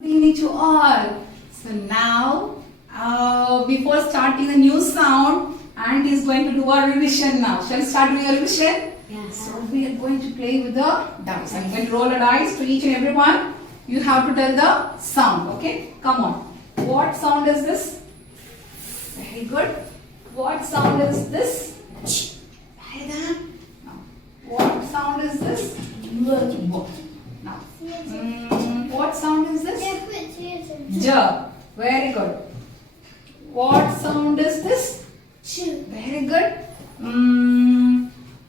Good evening to all. So now, before starting the new sound, Auntie is going to do our revision now. Shall we start doing a revision? Yes. So we are going to play with the dice. I'm going to roll a dice to each and every one. You have to tell the sound. Okay? Come on. What sound is this? Very good. What sound is this? Very good. Now, what sound is this? Now, what sound is this? J. Very good. What sound is this? Very good.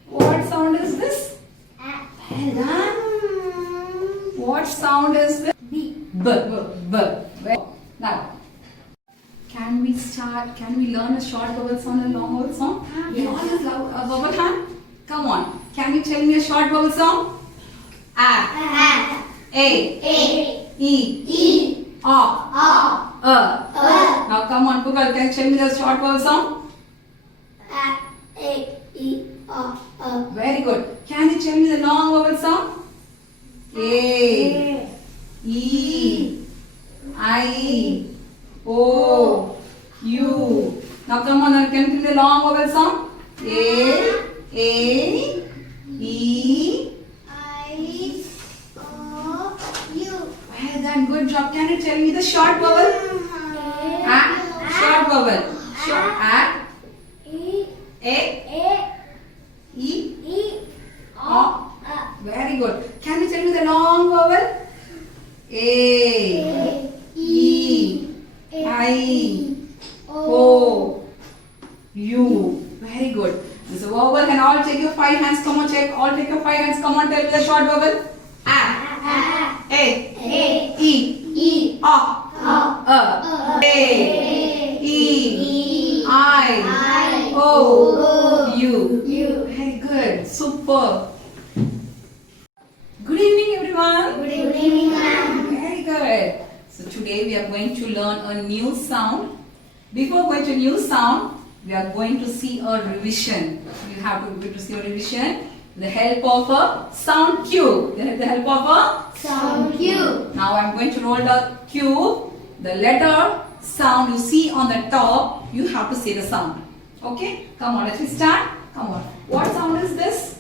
What sound is this? Well done. What sound is this? B. Now, can we learn a short vowel sound and long vowel sound? We all use a vowel hand. Come on. Can you tell me a short vowel sound? A. E. Now come on, Pukal, can you tell me the short vowel sound? Very good. Can you tell me the long vowel sound? A, E, I, O, U. Now come on, can you tell me the long vowel sound? A, E, well done, good job. Can you tell me the short vowel? Short vowel. Short. A, E, O. Very good. Can you tell me the long vowel? A, E, I, O, U. Very good. This is a vowel. Can all take your 5 hands? Come on, check. All take your 5 hands. Come on, tell me the short vowel. A, E, O, A, E, I, O, U. Very good. Super. Good evening, everyone. Good evening, ma'am. Very good. So today we are going to learn a new sound. Before going to new sound, we are going to see a revision. You have to see a revision with the help of a sound cube. With the help of a Sound cube. Now I am going to roll the cube. The letter sound you see on the top, you have to say the sound. Okay? Come on, let's start. Come on. What sound is this?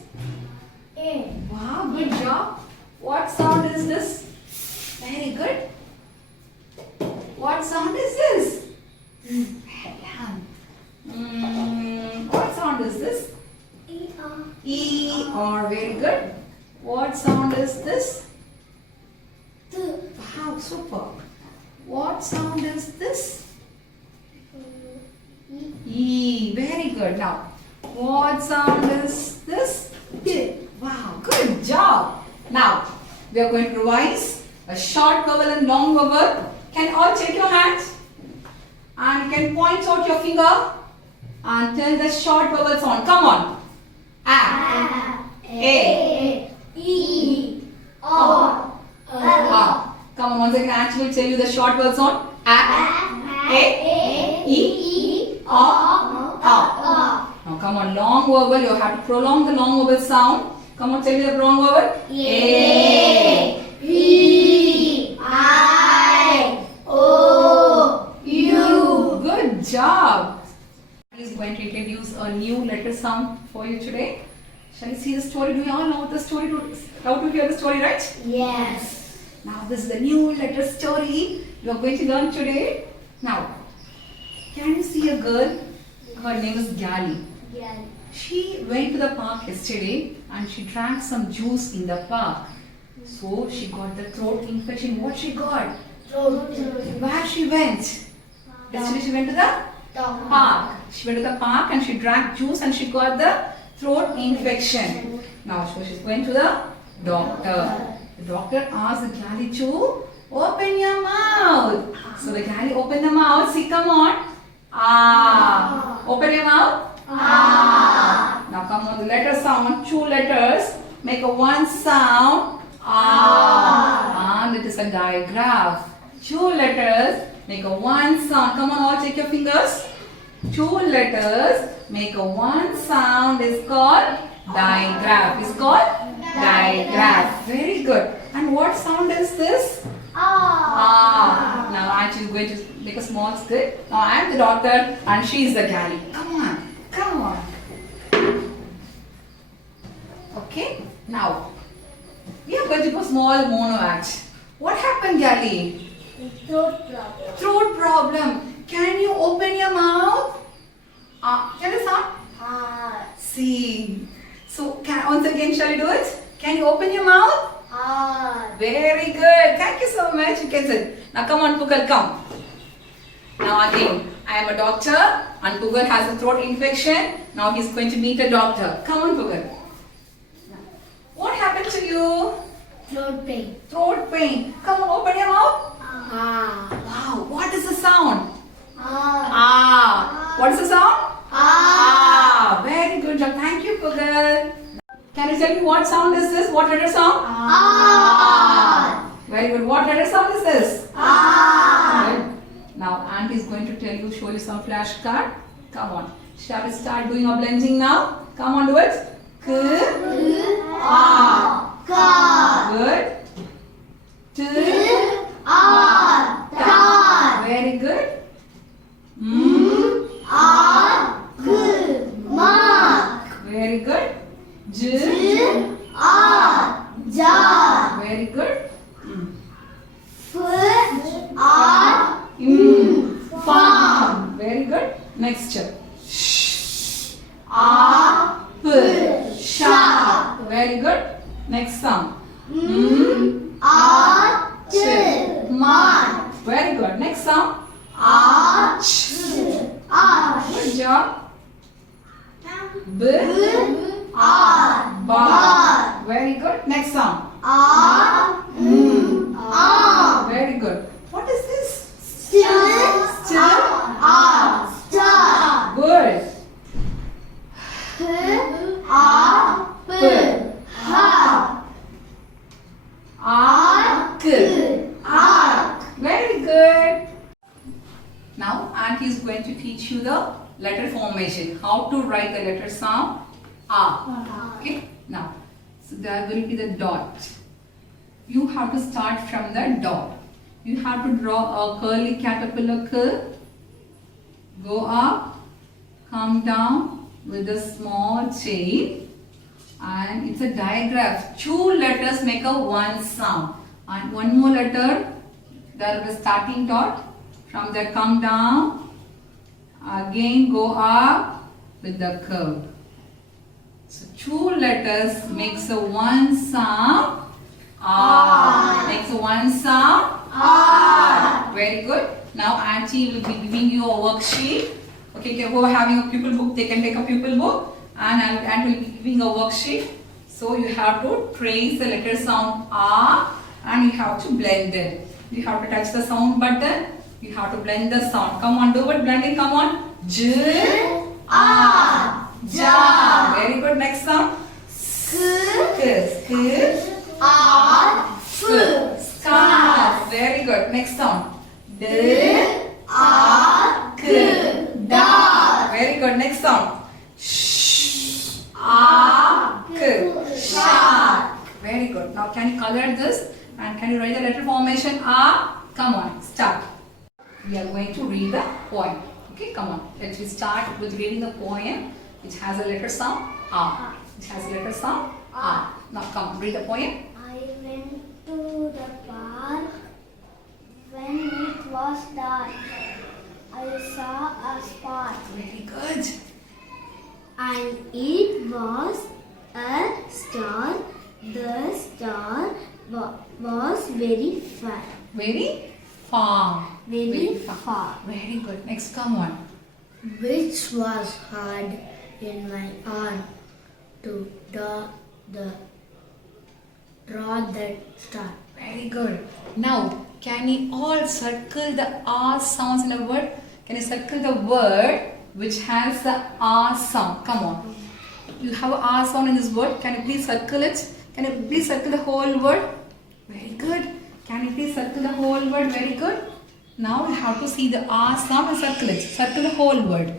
A. Wow, good job. What sound is this? Very good. What sound is this? Well done. What sound is this? E or very good. What sound is this? Wow, super. What sound is this? E. Very good. Now, what sound is this? D. Wow, good job. Now, we are going to revise a short vowel and long vowel. Can all take your hands? And you can point out your finger and tell the short vowel sound. Come on. A. E. O. Come on, once again, Auntie will tell you the short vowel sound. A. E. O. Now come on, long vowel. You have to prolong the long vowel sound. Come on, tell me the long vowel. A. E. I. O. U. Good job. He is going to introduce a new letter sound for you today. Shall we see the story? Do you all know the story? How to hear the story, right? Yes. Now this is the new letter story you are going to learn today. Now, can you see a girl? Her name is Gali. Yes. She went to the park yesterday and she drank some juice in the park. So she got the throat infection. What she got? Where she went? Yesterday she went to the park. She went to the park and she drank juice and she got the throat infection. Now so she's going to the doctor. The doctor asked the Gali to open your mouth. So the Gali opened the mouth. See, come on. Open your mouth. Now come on, the letter sound. 2 letters make a 1 sound. And it is a digraph. 2 letters make a 1 sound. Come on, all take your fingers. 2 letters make a 1 sound is called digraph. Is called digraph. Very good. And what sound is this? Ah. Now Auntie is going to make a small skit. Now I am the doctor and she is the galley. Come on. Come on. Okay. Now we are going to do a small mono act. What happened, galley? Throat problem. Throat problem. Can you open your mouth? Tell us how. R. See. So once again, shall we do it? Can you open your mouth? R. Very good. Thank you so much. You can sit. Now come on, Pugal, come. Now again, I am a doctor and Pugal has a throat infection. Now he's going to meet a doctor. Come on, Pugal. What happened to you? Throat pain. Throat pain. Come on, open your mouth. R. Wow, what is the sound? R. Ah. What is the sound? Ah. Very good job. Thank you, Pugal. Can you tell me what sound is this? What letter sound? R. Very good. What letter sound is this? R. Good. Now, Auntie is going to show you some flashcard. Come on. Shall we start doing our blending now? Come on, do it. K. R. Car. Good. T. R. Tar. Very good. M. R. K. Mark. Very good. J. R. Jar. Very good. F. R. Farm. Very good. Next step. R. P. Sharp. Very good. Next sound. R. Ch. Mark. Very good. Next sound. R. R. Good job. B. R. Bar. Very good. Next sound. R. R. Very good. What is this? Still. R. Star. Good. P. R. P. Harp. Arc. Arc. Very good. Now Auntie is going to teach you the letter formation. How to write the letter sound R. Okay. Now, so there will be the dot. You have to start from the dot. You have to draw a curly caterpillar curl. Go up, come down with a small chain. And it's a digraph. 2 letters make a one sound. And one more letter, there is a starting dot. From there come down. Again go up with the curve. So 2 letters makes a one sound. R. Makes a one sound. R. Very good. Now Auntie will be giving you a worksheet. Okay, who are having a pupil book, they can take a pupil book. And Auntie will be giving a worksheet. So you have to trace the letter sound R and you have to blend it. You have to touch the sound button. You have to blend the sound. Come on, do it. Blending. Come on. J. R. Ja. Very good. Next sound. Sk. R. F. Scarf. Very good. Next sound. D. R. K. Dark. Very good. Next sound. Ark. Shark. Very good. Now can you color this and can you write the letter formation R? Come on, start. We are going to read the poem. Okay, come on. Let's start with reading the poem which has a letter sound R. Which has a letter sound R. Now come, read the poem. I went to the park when it was dark. I saw a spot, Very good. and it was a star. The star was very far. Very far. Very far. Very good. Next, come on. Which was hard in my arm to draw that star. Very good. Now, can you all circle the R sounds in a word? Can you circle the word which has the R sound? Come on. You have a R sound in this word. Can you please circle it? Can you please circle the whole word? Very good. Can you please circle the whole word? Very good. Now you have to see the R sound and circle it. Circle the whole word.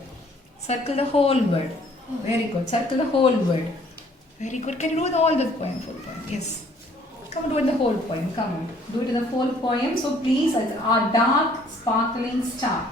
Circle the whole word. Very good. Circle the whole word. Very good. Can you do all the poem, full poem? Yes. Come on, do it the whole poem. Come on, do it in the whole poem. So please, it's a dark, sparkling star.